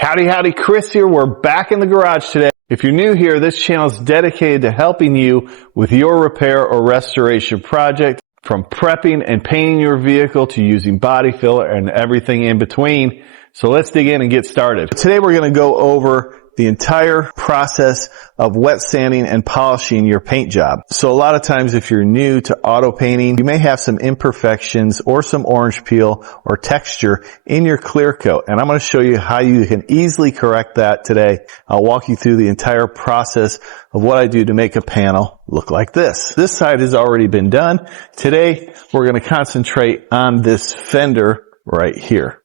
Howdy, Chris here. We're back in the garage today. If you're new here, this channel is dedicated to helping you with your repair or restoration project, from prepping and painting your vehicle to using body filler and everything in between. So let's dig in and get started. Today we're going to go over the entire process of wet sanding and polishing your paint job. So a lot of times if you're new to auto painting, you may have some imperfections or some orange peel or texture in your clear coat. And I'm going to show you how you can easily correct that today. I'll walk you through the entire process of what I do to make a panel look like this. This side has already been done. Today we're going to concentrate on this fender right here.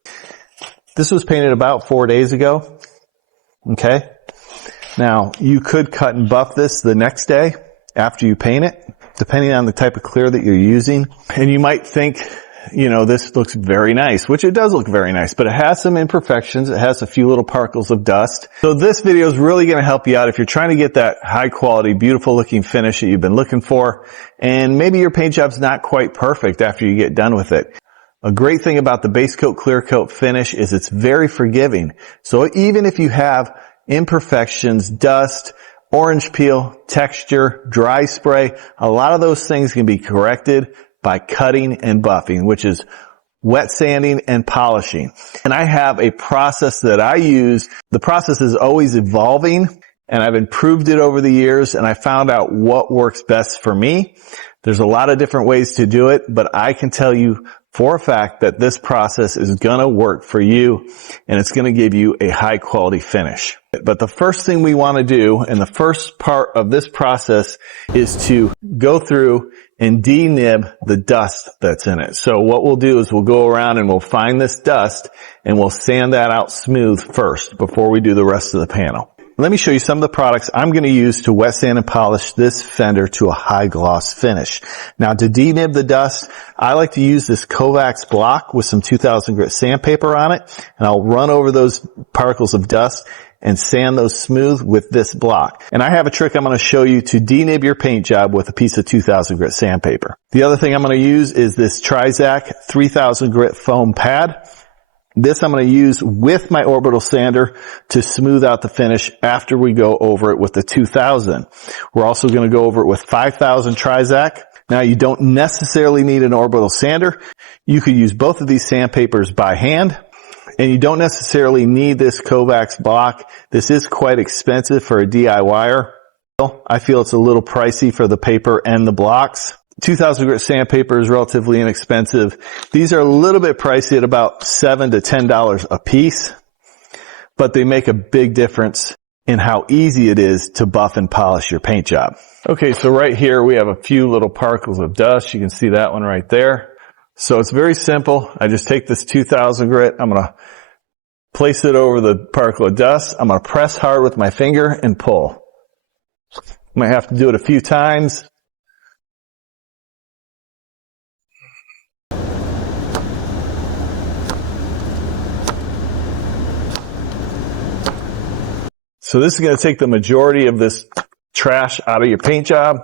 This was painted about 4 days ago. Okay. Now, you could cut and buff this the next day after you paint it, depending on the type of clear that you're using. And you might think, you know, this looks very nice, which it does look very nice, but it has some imperfections. It has a few little particles of dust. So this video is really going to help you out if you're trying to get that high quality, beautiful looking finish that you've been looking for. And maybe your paint job's not quite perfect after you get done with it. A great thing about the base coat, clear coat finish is it's very forgiving. So even if you have imperfections, dust, orange peel, texture, dry spray, a lot of those things can be corrected by cutting and buffing, which is wet sanding and polishing. And I have a process that I use. The process is always evolving, and I've improved it over the years, and I found out what works best for me. There's a lot of different ways to do it, but I can tell you for a fact that this process is going to work for you, and it's going to give you a high quality finish. But the first thing we want to do, and the first part of this process, is to go through and denib the dust that's in it. So what we'll do is we'll go around and we'll find this dust and we'll sand that out smooth first before we do the rest of the panel. Let me show you some of the products I'm going to use to wet sand and polish this fender to a high gloss finish. Now, to denib the dust, I like to use this Kovacs block with some 2000 grit sandpaper on it, and I'll run over those particles of dust and sand those smooth with this block. And I have a trick I'm going to show you to denib your paint job with a piece of 2000 grit sandpaper. The other thing I'm going to use is this trizact 3000 grit foam pad. This I'm going to use with my orbital sander to smooth out the finish after we go over it with the 2000. We're also going to go over it with 5000 trizact. Now, you don't necessarily need an orbital sander. You could use both of these sandpapers by hand, and you don't necessarily need this Kovacs block. This is quite expensive for a DIYer. I feel it's a little pricey for the paper and the blocks. 2000 grit sandpaper is relatively inexpensive. These are a little bit pricey at about $7 to $10 a piece, but they make a big difference in how easy it is to buff and polish your paint job. Okay, so right here we have a few little particles of dust. You can see that one right there. So it's very simple. I just take this 2000 grit. I'm going to place it over the particle of dust. I'm going to press hard with my finger and pull. I might have to do it a few times. So this is going to take the majority of this trash out of your paint job,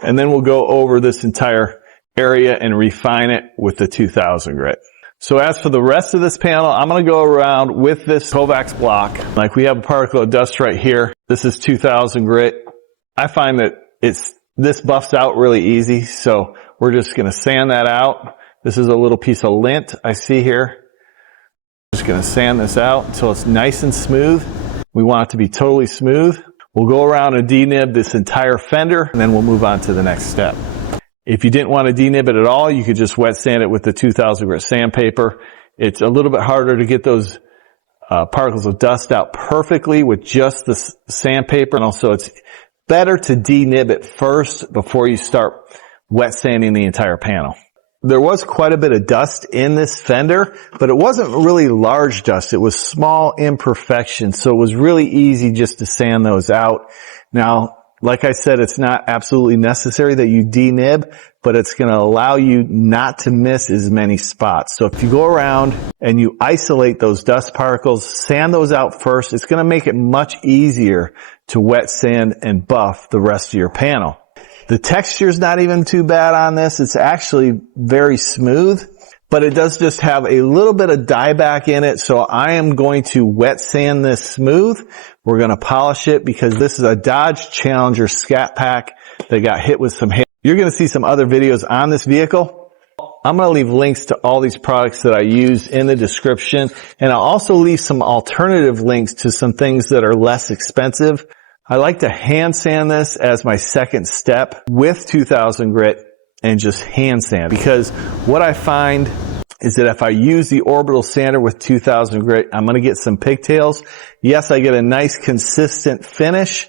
and then we'll go over this entire area and refine it with the 2000 grit. So as for the rest of this panel, I'm going to go around with this Kovacs block. Like, we have a particle of dust right here. This is 2000 grit. I find that this buffs out really easy, so we're just going to sand that out. This is a little piece of lint I see here. Just going to sand this out until it's nice and smooth. We want it to be totally smooth. We'll go around and denib this entire fender, and then we'll move on to the next step. If you didn't want to denib it at all, you could just wet sand it with the 2000 grit sandpaper. It's a little bit harder to get those particles of dust out perfectly with just the sandpaper, and also it's better to denib it first before you start wet sanding the entire panel. There was quite a bit of dust in this fender, but it wasn't really large dust. It was small imperfections, so it was really easy just to sand those out. Now, like I said, it's not absolutely necessary that you denib, but it's going to allow you not to miss as many spots. So if you go around and you isolate those dust particles, sand those out first, it's going to make it much easier to wet sand and buff the rest of your panel. The texture's not even too bad on this. It's actually very smooth. but it does just have a little bit of dieback in it. So I am going to wet sand this smooth. We're going to polish it because this is a Dodge Challenger Scat Pack that got hit with some hail. You're going to see some other videos on this vehicle. I'm going to leave links to all these products that I use in the description, and I'll also leave some alternative links to some things that are less expensive. I like to hand sand this as my second step with 2000 grit and just hand sand, because what I find is that if I use the orbital sander with 2000 grit, I'm going to get some pigtails. Yes, I get a nice consistent finish,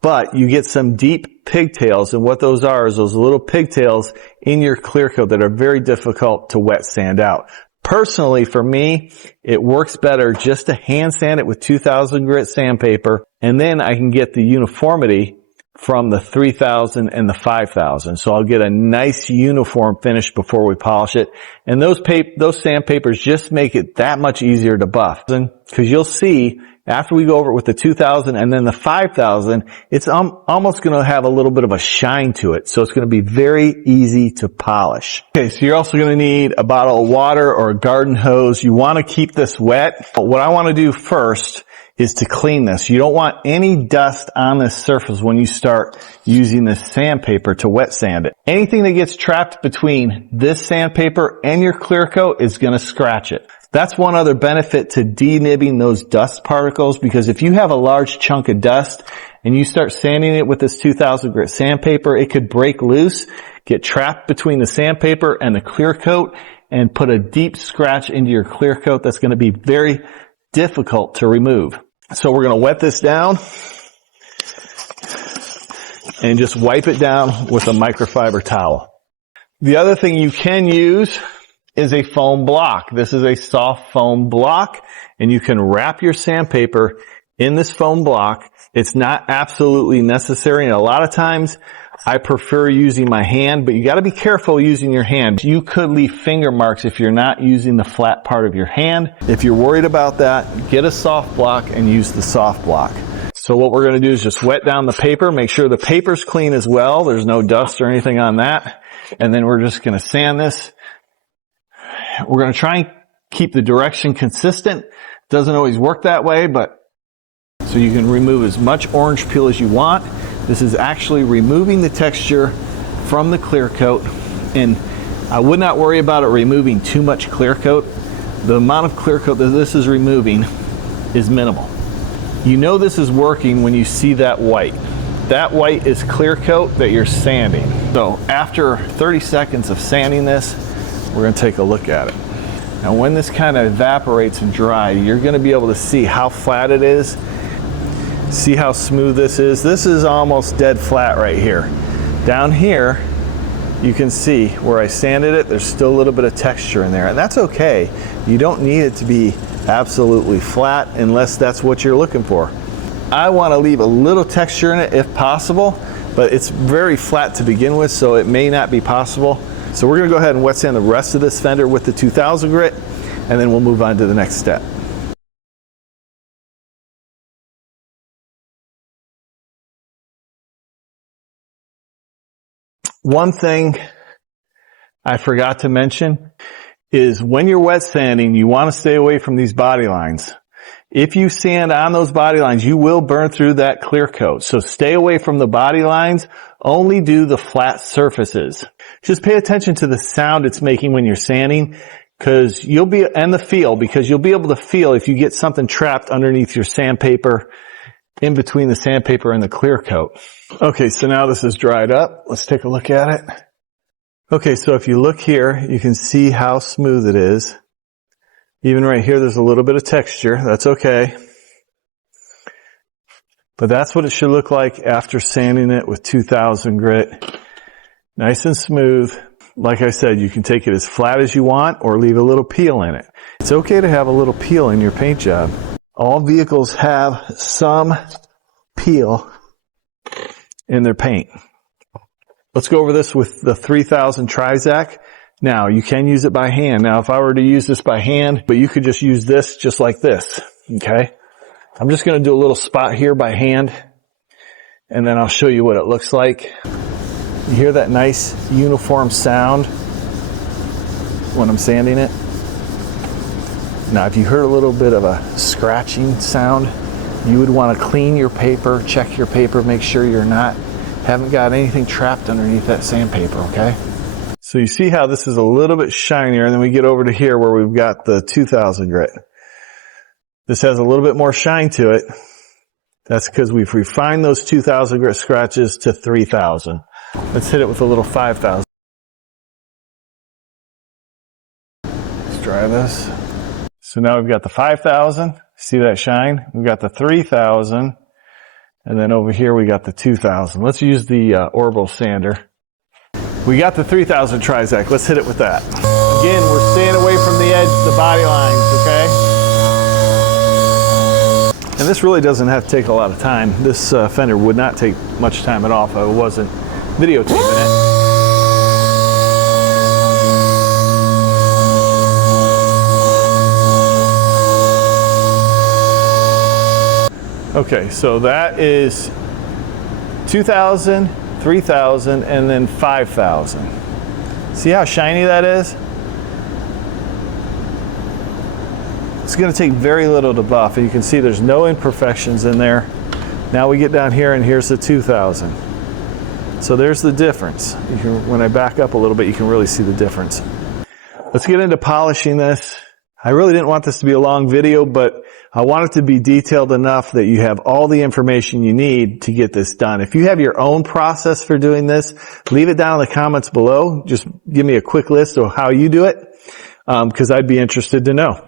but you get some deep pigtails, and what those are is those little pigtails in your clear coat that are very difficult to wet sand out. Personally, for me, it works better just to hand sand it with 2000 grit sandpaper, and then I can get the uniformity from the 3000 and the 5000. So I'll get a nice uniform finish before we polish it. And those sandpapers just make it that much easier to buff. Because you'll see, after we go over it with the 2000 and then the 5000, it's almost going to have a little bit of a shine to it. So it's going to be very easy to polish. Okay, so you're also going to need a bottle of water or a garden hose. You want to keep this wet. What I want to do first is to clean this. You don't want any dust on this surface when you start using this sandpaper to wet sand it. Anything that gets trapped between this sandpaper and your clear coat is going to scratch it. That's one other benefit to denibbing those dust particles, because if you have a large chunk of dust and you start sanding it with this 2000 grit sandpaper, it could break loose, get trapped between the sandpaper and the clear coat, and put a deep scratch into your clear coat that's going to be very difficult to remove. So we're going to wet this down and just wipe it down with a microfiber towel. The other thing you can use is a foam block. This is a soft foam block, and you can wrap your sandpaper in this foam block. It's not absolutely necessary, and a lot of times I prefer using my hand, but you got to be careful using your hand. You could leave finger marks if you're not using the flat part of your hand. If you're worried about that, get a soft block and use the soft block. So what we're going to do is just wet down the paper, make sure the paper's clean as well. There's no dust or anything on that. And then we're just going to sand this. We're going to try and keep the direction consistent. Doesn't always work that way, but so you can remove as much orange peel as you want. This is actually removing the texture from the clear coat, and I would not worry about it removing too much clear coat. The amount of clear coat that this is removing is minimal. You know this is working when you see that white. That white is clear coat that you're sanding. So after 30 seconds of sanding this, we're going to take a look at it. Now when this kind of evaporates and dries, you're going to be able to see how flat it is. See how smooth this is? This is almost dead flat right here. Down here, you can see where I sanded it, there's still a little bit of texture in there, and that's okay. You don't need it to be absolutely flat unless that's what you're looking for. I want to leave a little texture in it if possible, but it's very flat to begin with, so it may not be possible. So we're going to go ahead and wet sand the rest of this fender with the 2000 grit, and then we'll move on to the next step. One thing I forgot to mention is when you're wet sanding, you want to stay away from these body lines. If you sand on those body lines, you will burn through that clear coat. So stay away from the body lines. Only do the flat surfaces. Just pay attention to the sound it's making when you're sanding, because you'll be, and the feel, because you'll be able to feel if you get something trapped underneath your sandpaper, in between the sandpaper and the clear coat. Okay, so now this is dried up. Let's take a look at it. Okay, so if you look here, you can see how smooth it is. Even right here, there's a little bit of texture. That's okay. But that's what it should look like after sanding it with 2000 grit. Nice and smooth. Like I said, you can take it as flat as you want or leave a little peel in it. It's okay to have a little peel in your paint job. All vehicles have some peel in their paint. Let's go over this with the 3000 trizact. Now, you can use it by hand. Now, if I were to use this by hand, but you could just use this just like this, okay? I'm just going to do a little spot here by hand, and then I'll show you what it looks like. You hear that nice uniform sound? when I'm sanding it. Now, if you heard a little bit of a scratching sound, you would want to clean your paper, check your paper, make sure haven't got anything trapped underneath that sandpaper, okay? So you see how this is a little bit shinier, and then we get over to here where we've got the 2000 grit. This has a little bit more shine to it. That's because we've refined those 2000 grit scratches to 3000. Let's hit it with a little 5000. Let's try this. So now we've got the 5000. See that shine? We've got the 3000. And then over here we got the 2000. Let's use the orbital sander. We got the 3000 trizact. Let's hit it with that. Again, we're staying away from the edge, the body lines, okay? And this really doesn't have to take a lot of time. This fender would not take much time at all if I wasn't videotaping it. Okay, so that is 2000, 3000, and then 5000. See how shiny that is? It's going to take very little to buff, and you can see there's no imperfections in there. Now we get down here, and here's the 2000. So there's the difference. When I back up a little bit, you can really see the difference. Let's get into polishing this. I really didn't want this to be a long video, but I want it to be detailed enough that you have all the information you need to get this done. If you have your own process for doing this, leave it down in the comments below. Just give me a quick list of how you do it, because I'd be interested to know.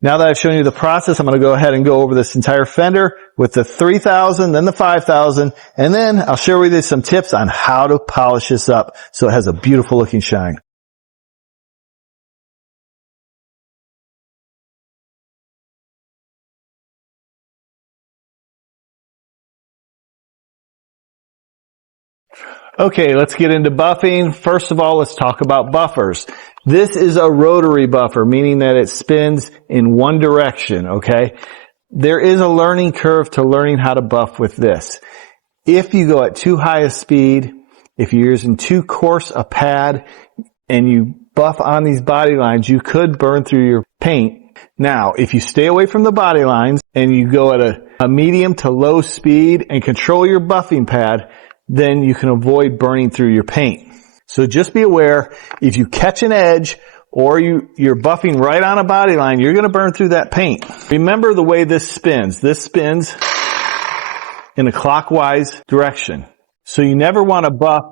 Now that I've shown you the process, I'm going to go ahead and go over this entire fender with the 3000, then the 5000, and then I'll share with you some tips on how to polish this up so it has a beautiful looking shine. Okay, let's get into buffing. First of all, let's talk about buffers. This is a rotary buffer, meaning that it spins in one direction, okay? There is a learning curve to learning how to buff with this. If you go at too high a speed, if you're using too coarse a pad, and you buff on these body lines, you could burn through your paint. Now, if you stay away from the body lines and you go at a medium to low speed and control your buffing pad, then you can avoid burning through your paint. So just be aware, if you catch an edge or you're buffing right on a body line, you're going to burn through that paint. Remember the way this spins. This spins in a clockwise direction. So you never want to buff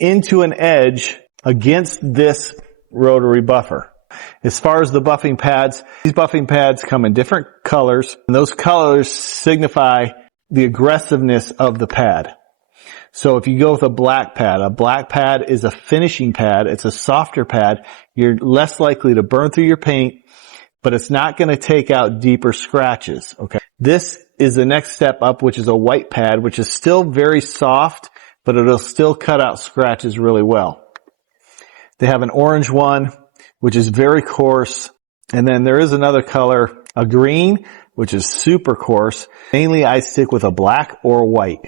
into an edge against this rotary buffer. As far as the buffing pads, these buffing pads come in different colors, and those colors signify the aggressiveness of the pad. So if you go with a black pad is a finishing pad. It's a softer pad. You're less likely to burn through your paint, but it's not going to take out deeper scratches, okay? This is the next step up, which is a white pad, which is still very soft, but it'll still cut out scratches really well. They have an orange one, which is very coarse. And then there is another color, a green, which is super coarse. Mainly I stick with a black or white.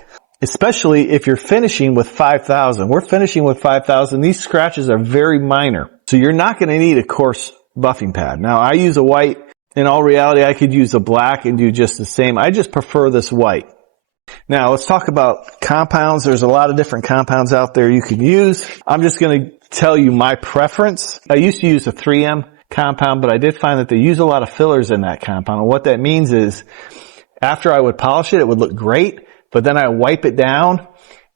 Especially if you're finishing with 5000. We're finishing with 5000. These scratches are very minor. So you're not going to need a coarse buffing pad. Now I use a white. In all reality, I could use a black and do just the same. I just prefer this white. Now let's talk about compounds. There's a lot of different compounds out there you can use. I'm just going to tell you my preference. I used to use a 3M compound, but I did find that they use a lot of fillers in that compound. And what that means is after I would polish it, it would look great. But then I wipe it down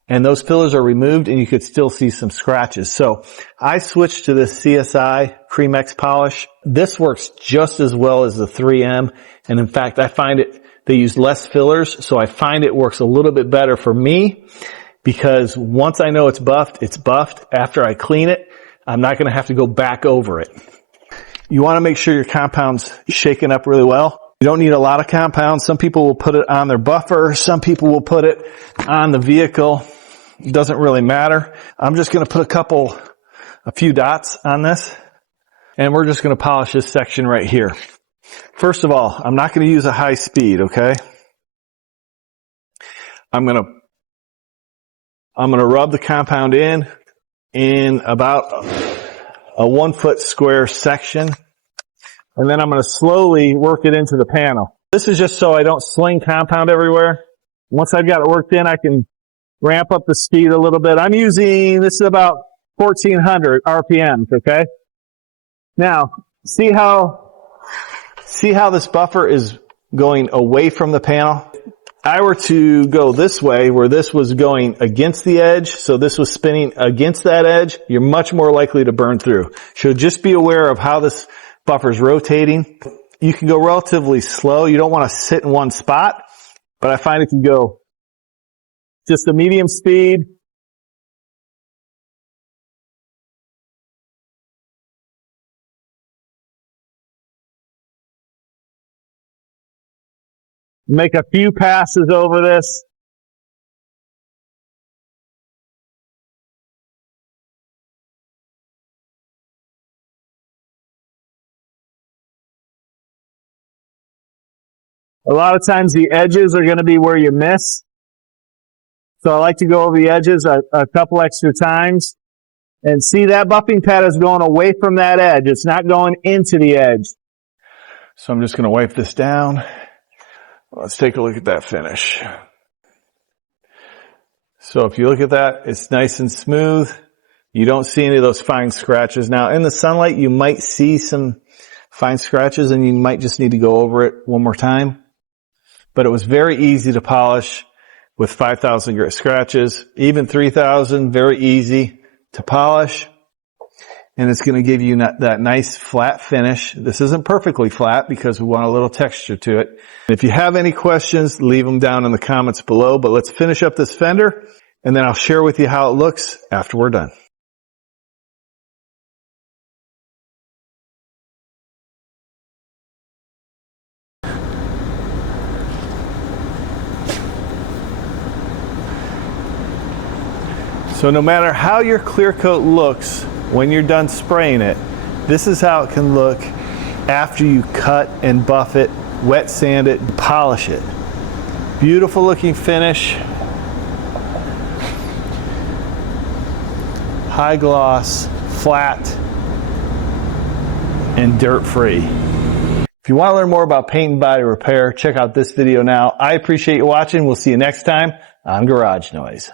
and those fillers are removed and you could still see some scratches. So I switched to this CSI Cream-X polish. This works just as well as the 3M. And in fact, I find they use less fillers. So I find it works a little bit better for me because once I know it's buffed, it's buffed. After I clean it, I'm not going to have to go back over it. You want to make sure your compound's shaken up really well. You don't need a lot of compound. Some people will put it on their buffer. Some people will put it on the vehicle. It doesn't really matter. I'm just going to put a few dots on this. And we're just going to polish this section right here. First of all, I'm not going to use a high speed, okay? I'm going to rub the compound in about a 1 foot square section. And then I'm going to slowly work it into the panel. This is just so I don't sling compound everywhere. Once I've got it worked in, I can ramp up the speed a little bit. I'm using, this is about 1400 RPMs, okay? Now, see how this buffer is going away from the panel? If I were to go this way, where this was going against the edge, so this was spinning against that edge, you're much more likely to burn through. So just be aware of how this buffer's rotating. You can go relatively slow. You don't want to sit in one spot, but I find if you go just a medium speed, make a few passes over this. A lot of times the edges are going to be where you miss. So I like to go over the edges a couple extra times. And see, that buffing pad is going away from that edge. It's not going into the edge. So I'm just going to wipe this down. Let's take a look at that finish. So if you look at that, it's nice and smooth. You don't see any of those fine scratches. Now in the sunlight, you might see some fine scratches and you might just need to go over it one more time. But it was very easy to polish with 5,000 grit scratches. Even 3,000, very easy to polish. And it's going to give you that nice flat finish. This isn't perfectly flat because we want a little texture to it. If you have any questions, leave them down in the comments below. But let's finish up this fender and then I'll share with you how it looks after we're done. So no matter how your clear coat looks when you're done spraying it, this is how it can look after you cut and buff it, wet sand it, and polish it. Beautiful looking finish. High gloss, flat, and dirt free. If you want to learn more about paint and body repair, check out this video now. I appreciate you watching. We'll see you next time on Garage Noise.